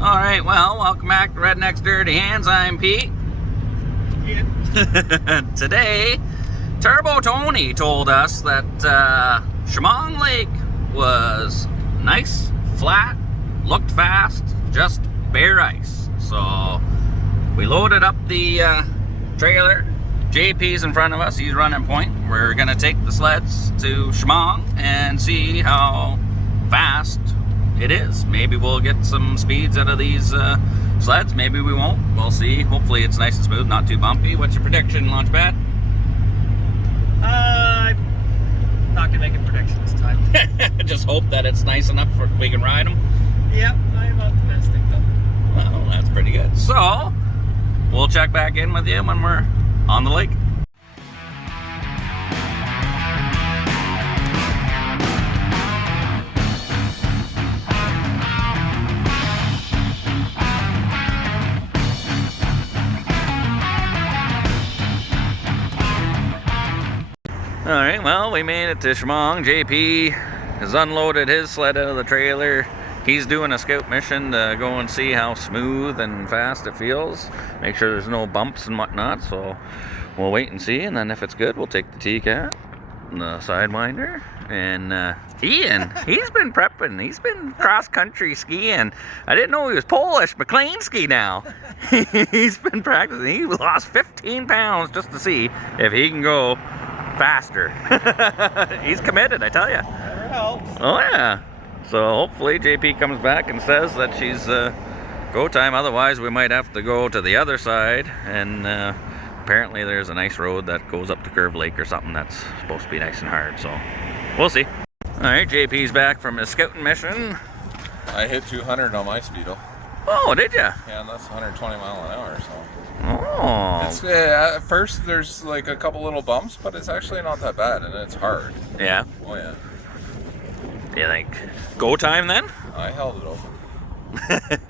Alright, well, welcome back to Redneck's Dirty Hands. I'm Pete. Today, Turbo Tony told us that Chemong Lake was nice, flat, looked fast, just bare ice. So we loaded up the trailer. JP's in front of us, he's running point. We're gonna take the sleds to Chemong and see how fast it is. Maybe we'll get some speeds out of these sleds, maybe we won't. We'll see. Hopefully it's nice and smooth, not too bumpy. What's your prediction, Launchpad? I'm not gonna make a prediction this time. Just hope that it's nice enough for we can ride them. Yep, I'm optimistic though. Well, that's pretty good. So we'll check back in with you when we're on the lake. Alright, well, we made it to Chemong. JP has unloaded his sled out of the trailer. He's doing a scout mission to go and see how smooth and fast it feels. Make sure there's no bumps and whatnot, so we'll wait and see. And then if it's good, we'll take the TCat and the Sidewinder. And Ian, he's been prepping. He's been cross-country skiing. I didn't know he was Polish, McLeanski now. He's been practicing. He lost 15 pounds just to see if he can go faster. He's committed, I tell you. Never helps. Oh yeah. So hopefully JP comes back and says that she's go time. Otherwise we might have to go to the other side, and apparently there's a nice road that goes up to Curve Lake or something that's supposed to be nice and hard, so we'll see. Alright, JP's back from his scouting mission. I hit 200 on my speedo. Oh, did ya? Yeah, and that's 120 mile an hour, so. Oh. It's, at first there's like a couple little bumps, but it's actually not that bad, and it's hard. Yeah. Oh yeah. Do you think go time then? I held it open.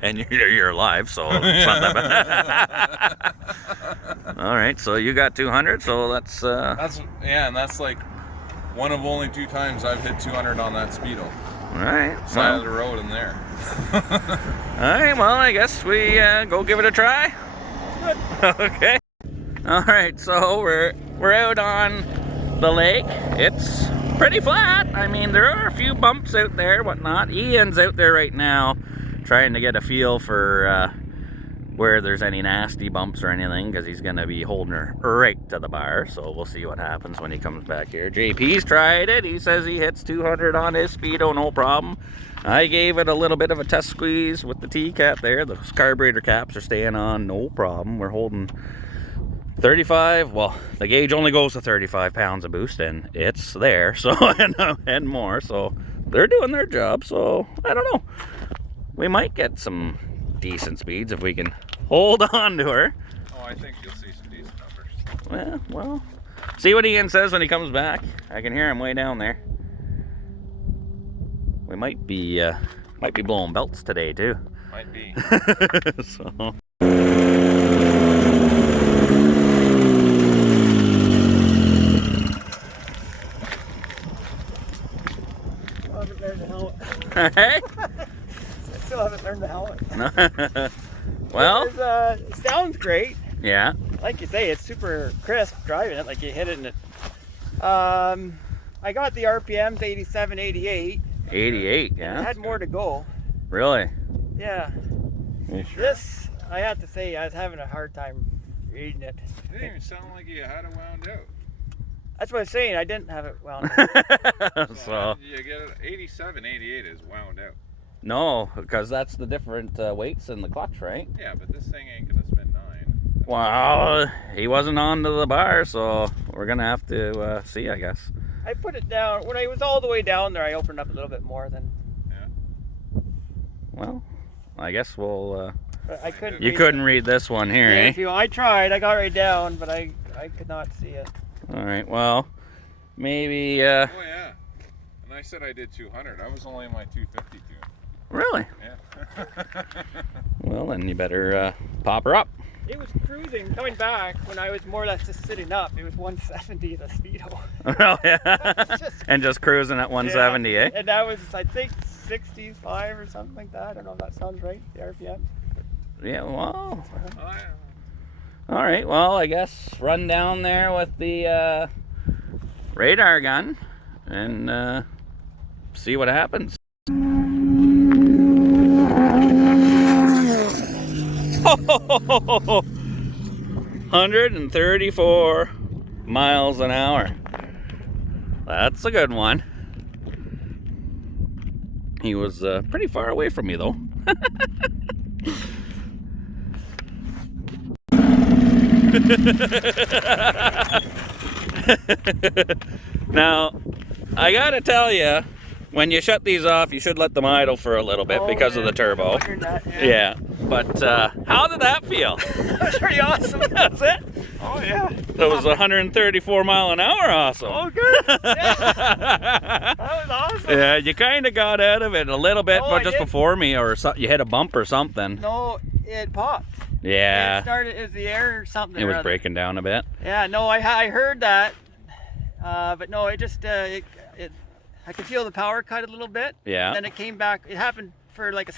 And you're alive, so it's not that bad. All right, so you got 200, so that's yeah, and that's like one of only 2 times I've hit 200 on that speedo. all right. Side of the road in there. All right, well, I guess we go give it a try. Okay. All right, so we're out on the lake. It's pretty flat. I mean, there are a few bumps out there, whatnot. Ian's out there right now trying to get a feel for where there's any nasty bumps or anything, because he's going to be holding her right to the bar. So we'll see what happens when he comes back here. JP's tried it. He says he hits 200 on his speedo, no problem. I gave it a little bit of a test squeeze with the TCat there. The carburetor caps are staying on, no problem. We're holding 35. Well, the gauge only goes to 35 pounds of boost, and it's there. So and more. So they're doing their job. So I don't know. We might get some decent speeds if we can hold on to her. Oh, I think you'll see some decent numbers. Well, see what Ian says when he comes back. I can hear him way down there. We might be blowing belts today too. Might be. So. I haven't learned the helmet. Hey? I still haven't learned the helmet. Well, It sounds great. yeah. Like you say, it's super crisp driving it, like you hit it in it. I got the RPMs 87, 88. 88, I yeah. had more to go. Really? Yeah. You sure? This, I have to say, I was having a hard time reading it. It didn't even sound like you had it wound out. That's what I'm saying. I didn't have it wound. So You get it, 87, 88 is wound out. no, because that's the different weights in the clutch, right? Yeah, but this thing ain't gonna spin 9. Well, he wasn't on to the bar, so we're gonna have to see, I guess. I put it down when I was all the way down there. I opened up a little bit more than. Yeah. Well, I guess we'll. But I couldn't. You read couldn't read this one here, Yeah, eh? if you, I tried. I got right down, but I could not see it. All right. Well, maybe. Oh yeah. And I said I did 200. I was only in my 252. Really? Yeah. Well, then you better pop her up. It was cruising coming back when I was more or less just sitting up. It was 170 the speedo. Oh yeah. And just cruising at 170, Yeah. eh? And that was, I think, 165 or something like that. I don't know if that sounds right, the RPM. Yeah, well. Oh, yeah. All right, well, I guess run down there with the radar gun and see what happens. 134 miles an hour. That's a good one. He was pretty far away from me though. Now, I gotta tell you, when you shut these off, you should let them idle for a little bit because of the turbo. Yeah. But how did that feel? That was pretty awesome. That's it? Oh, yeah. That was 134 mile an hour awesome. Oh, good. Yeah. That was awesome. Yeah, you kind of got out of it a little bit, Oh, but I just did. before me, or you hit a bump or something. No, it popped. Yeah. It started, it was the air or something. It or was other. breaking down a bit. Yeah, no, I heard that. But no, it just, I could feel the power cut a little bit. Yeah. And then it came back. It happened for like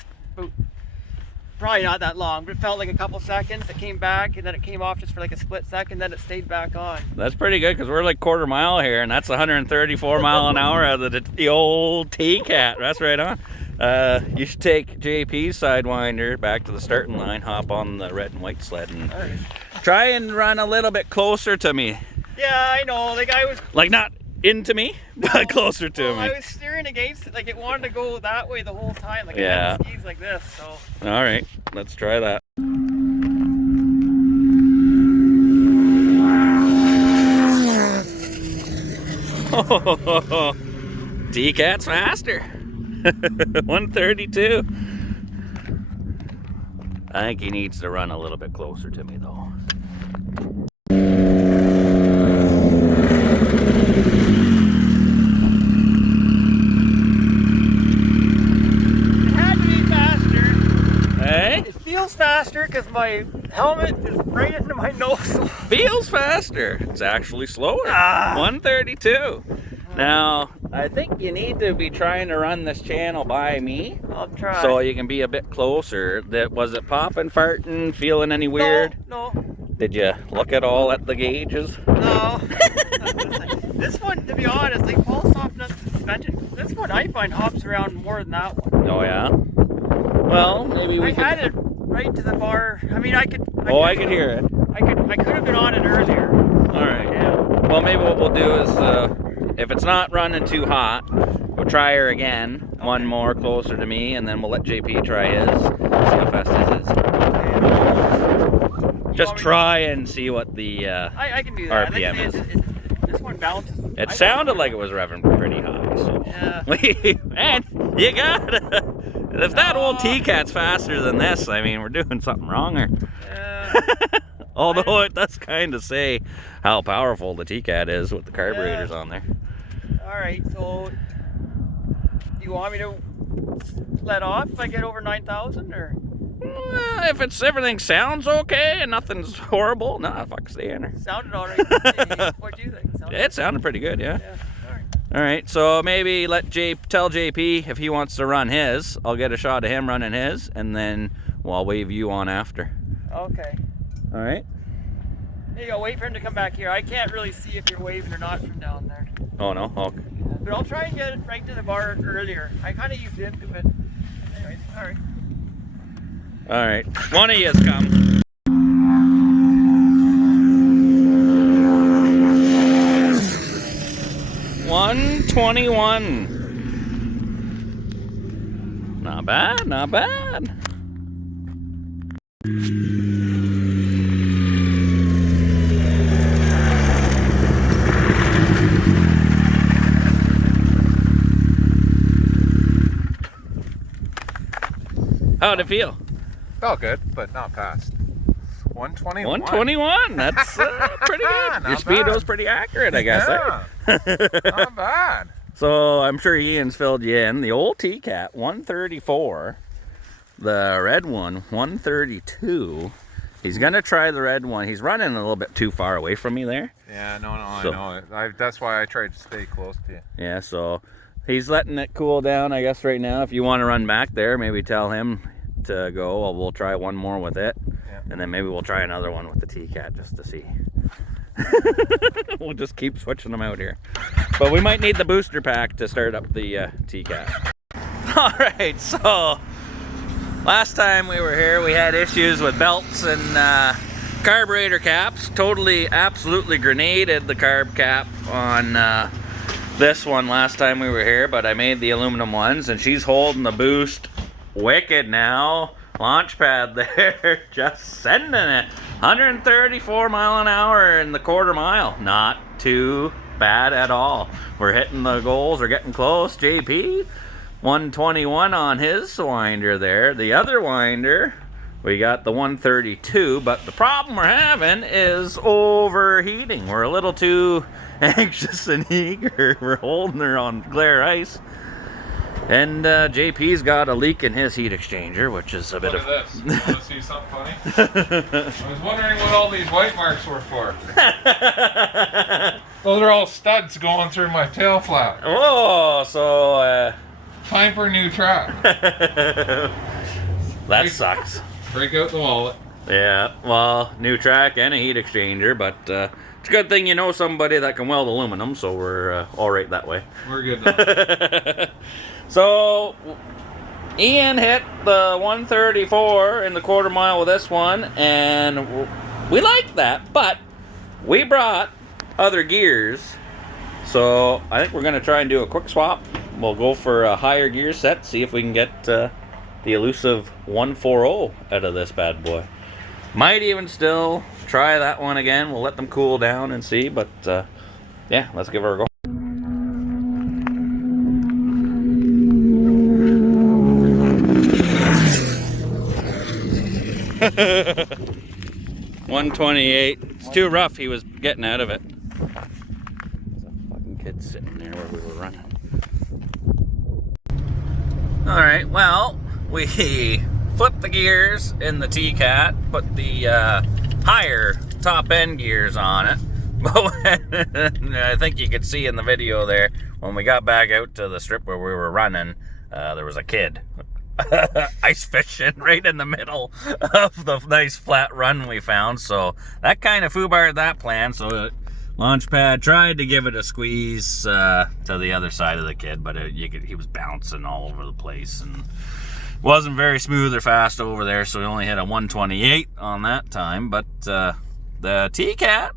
probably not that long, but it felt like a couple seconds. It came back, and then it came off just for like a split second, then it stayed back on. That's pretty good because we're like quarter mile here, and that's 134 mile an hour out of the old TCat. That's right on. You should take JP's Sidewinder back to the starting line, hop on the red and white sled, and try and run a little bit closer to me. Yeah, I know. The guy was Like not into me, but closer to well, me. I was steering against it. Like it wanted to go that way the whole time. Like Yeah. I had skis like this. So. All right, let's try that. Oh, TCat's faster. 132. I think he needs to run a little bit closer to me though. It had to be faster. Hey? It feels faster because my helmet is right into my nose. Feels faster. It's actually slower. Ah. 132. Now, I think you need to be trying to run this channel by me. I'll try. So you can be a bit closer. Was it popping, farting, feeling any weird? No. Did you look at all at the gauges? No. This one, to be honest, like Paul softened up the suspension. This one I find hops around more than that one. Oh yeah. Well, maybe we I had it right to the bar. I mean, I could hear it. I could have been on it earlier. All right. Yeah. Well, maybe what we'll do is, if it's not running too hot, we'll try her again. One more closer to me, and then we'll let JP try his. See how fast his is. Just try and see what the I can do that. RPM is. This one bounces. It sounded like it was revving pretty high. So. Yeah. And you gotta. If that old TCat's faster than this, I mean, we're doing something wrong here. Yeah. Although it does kind of say how powerful the TCat is with the carburetors on there. All right. So, you want me to let off if I get over 9,000, or? If everything sounds okay and nothing's horrible, nah, fuck, stay in there. Sounded all right. What do you think? It sounded pretty good, yeah. Yeah. All right. All right, so maybe tell JP if he wants to run his. I'll get a shot of him running his, and then I'll wave you on after. Okay. All right. There you go. Wait for him to come back here. I can't really see if you're waving or not from down there. Oh no. Okay. But I'll try and get it right to the bar earlier. I kind of used into it. Anyways, all right. All right. One of you's come. $121. Not bad. Not bad. How'd it feel? Felt good, but not fast. 121. 121. That's pretty good. Your speedo's bad. pretty accurate, I guess. Yeah. Not bad. So I'm sure Ian's filled you in. The old TCat 134, the red one 132. He's gonna try the red one. He's running a little bit too far away from me there. Yeah, no, So- I know. That's why I tried to stay close to you. Yeah, so he's letting it cool down, I guess, right now. If you want to run back there, maybe tell him to go. Well, we'll try one more with it. Yeah. And then maybe we'll try another one with the TCat just to see. We'll just keep switching them out here. But we might need the booster pack to start up the TCat. All right, so last time we were here, we had issues with belts and carburetor caps. Totally, absolutely grenaded the carb cap on this one last time we were here, but I made the aluminum ones, and she's holding the boost wicked now. Launch pad there, just sending it. 134 mile an hour in the quarter mile. Not too bad at all. We're hitting the goals, we're getting close. JP, 121 on his winder there. The other winder, we got the 132, but the problem we're having is overheating. We're a little too anxious and eager. We're holding her on glare ice. And JP's got a leak in his heat exchanger, which is a bit of... Look at this. You want to see something funny? I was wondering what all these white marks were for. Those are all studs going through my tail flap. Oh, so... time for a new track. That sucks. Break out the wallet. Yeah, well, new track and a heat exchanger, but it's a good thing you know somebody that can weld aluminum, so we're all right that way. We're good now. So, Ian hit the 134 in the quarter mile with this one, and we liked that, but we brought other gears, so I think we're going to try and do a quick swap. We'll go for a higher gear set, see if we can get the elusive 140 out of this bad boy. Might even still try that one again. We'll let them cool down and see, but yeah, let's give her a go. $128. It's too rough. He was getting out of it. There's a fucking kid sitting there where we were running. All right. Well, we flipped the gears in the TCat, put the higher top end gears on it. But I think you could see in the video there when we got back out to the strip where we were running, there was a kid ice fishing right in the middle of the nice flat run we found, so that kind of foobarred that plan. So Launchpad tried to give it a squeeze to the other side of the kid, but he was bouncing all over the place and wasn't very smooth or fast over there, so we only hit a 128 on that time. But the TCat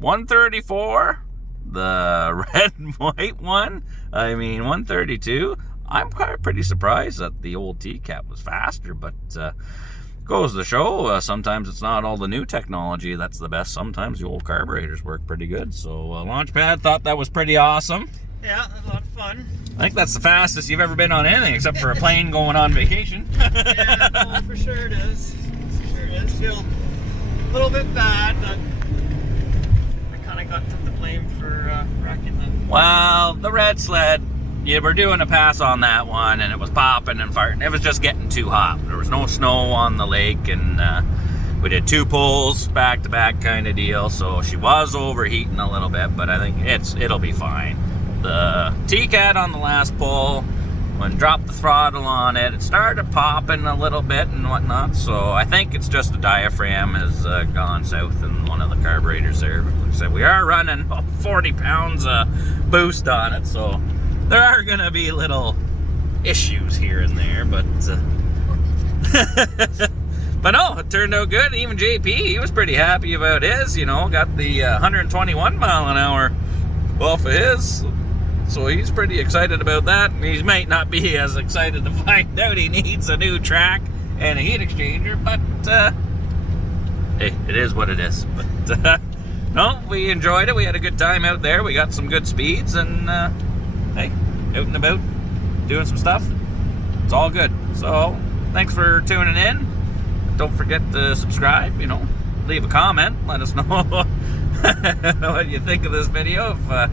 134, the red and white one, I mean 132. I'm pretty surprised that the old TCat was faster, but goes to show sometimes it's not all the new technology that's the best. Sometimes the old carburetors work pretty good. So Launchpad thought that was pretty awesome. Yeah, a lot of fun. I think that's the fastest you've ever been on anything except for a plane going on vacation. Yeah, no, for sure it is. For sure it is. Feel a little bit bad, but I kind of got to the blame for wrecking them. Well, the red sled, you were doing a pass on that one, and it was popping and farting. It was just getting too hot. There was no snow on the lake, and we did 2 pulls back to back kind of deal. So she was overheating a little bit, but I think it'll be fine. The TCat on the last pull, when dropped the throttle on it, it started popping a little bit and whatnot. So I think it's just the diaphragm has gone south in one of the carburetors there. Like I said, we are running 40 pounds boost on it, so there are gonna be little issues here and there, but but no, it turned out good. Even JP, he was pretty happy about his, you know, got the 121 mile an hour off of his, so he's pretty excited about that. He might not be as excited to find out he needs a new track and a heat exchanger, but hey, it is what it is. But no, we enjoyed it. We had a good time out there. We got some good speeds, and hey, out and about, doing some stuff. It's all good. So, thanks for tuning in. Don't forget to subscribe, you know, leave a comment. Let us know what you think of this video. If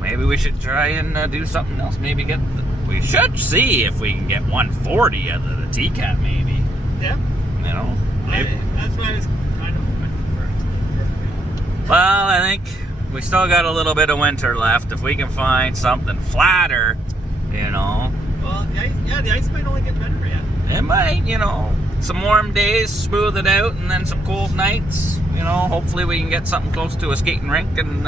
maybe we should try and do something else. Maybe we should see if we can get 140 out of the TCat, maybe. Yeah. You know, maybe. That's what I was kind of hoping for. Well, I think we still got a little bit of winter left. If we can find something flatter, you know. Well, the ice might only get better yet. It might, you know, some warm days, smooth it out, and then some cold nights. You know, hopefully we can get something close to a skating rink, and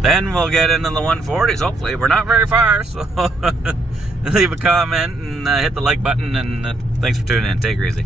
then we'll get into the 140s. Hopefully, we're not very far, so leave a comment and hit the like button, and thanks for tuning in. Take it easy.